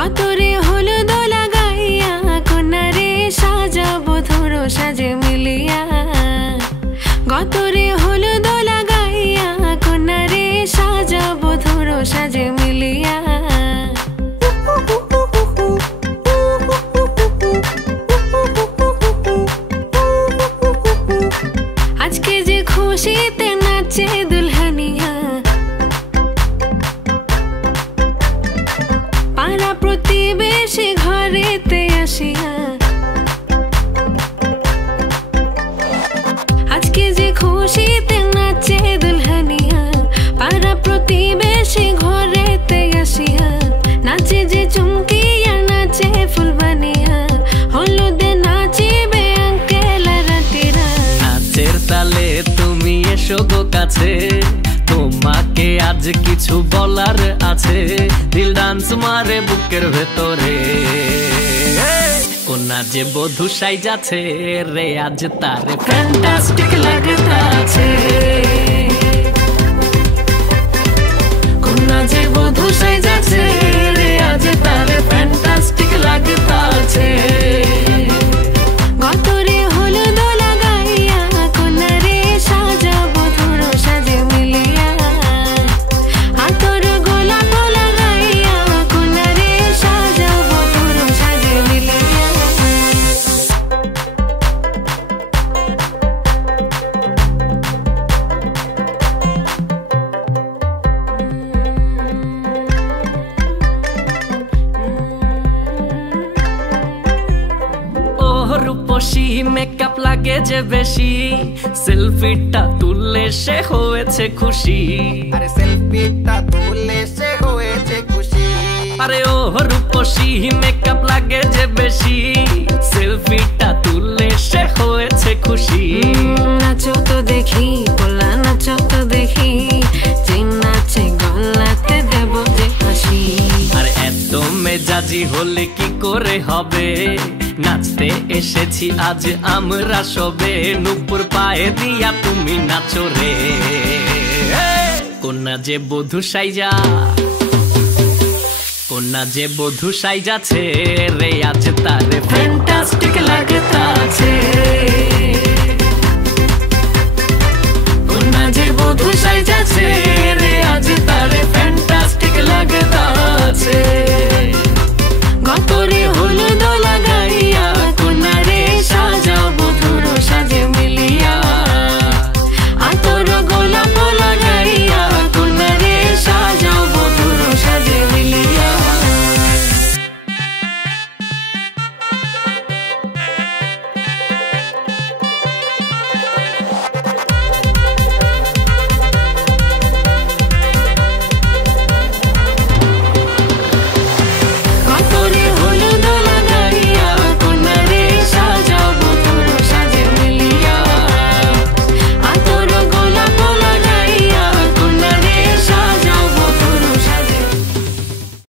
গতরে হলুদ লাগাইয়া কন্যারে সাজাবো ধরো সাজে মিলিয়া। গতরে হলুদ লাগাইয়া কন্যারে সাজাবো ধরো সাজে মিলিয়া। আজকে যে খুশিতে নাচে দুলহানিয়া, পাড়া প্রতিবেশী ঘরেতে আসিয়া। আজকে যে খুশিতে নাচে দুলহানিয়া, পাড়া প্রতিবেশী ঘরেতে আসিয়া। নাচে যে চুমকিয়া নাচে ফুলবানিয়া, হলুদে নাচিবে আঙ্কেল রাতিরা। নাচের তালে তুমি এসো গো কাছে, তোমাকে আজ কিছু বলার আছে। দিল ডান্স মারে বুকের ভেতরে, কোনা যে বধূ সাইজাছে রে আজ তারে ফ্যান্টাস্টিক লাগতাছে। কোনা যে বধূ সাইজাছে রে আজ তারে ফ্যান্টাস্টিক লাগতাছে। গতরে হলুদ লাগাইয়া কন্যারে সাজাবো ধরো সাজে মিলিয়া। আতর গোলাপ লাগাইয়া কন্যারে সাজাবো ধরো সাজে মিলিয়া। রূপসী মেকআপ লাগে যে বেশি, সেলফিটা তুললে সে হয়েছে খুশি। আরে সেলফিটা তুললে সে হয়েছে খুশি। আরে ও রূপসী মেকআপ লাগে যে বেশি, সেলফিটা তুললে সে হয়েছে খুশি। নাচো তো দেখি পোলা নাচো তো দেখি, যে নাচে গলাতে দেব যে হাসি। আর এত মেজাজি হলে কি করে হবে, নাচতে এসেছি আজ আমরা সবে। নুপুর পায়ে দিয়া তুমি নাচো রে, কোনা যে বধূ সাইজা, কোনা যে বধূ সাইজাছে রে আজ তারে ফ্যান্টাস্টিক লাগতাছে।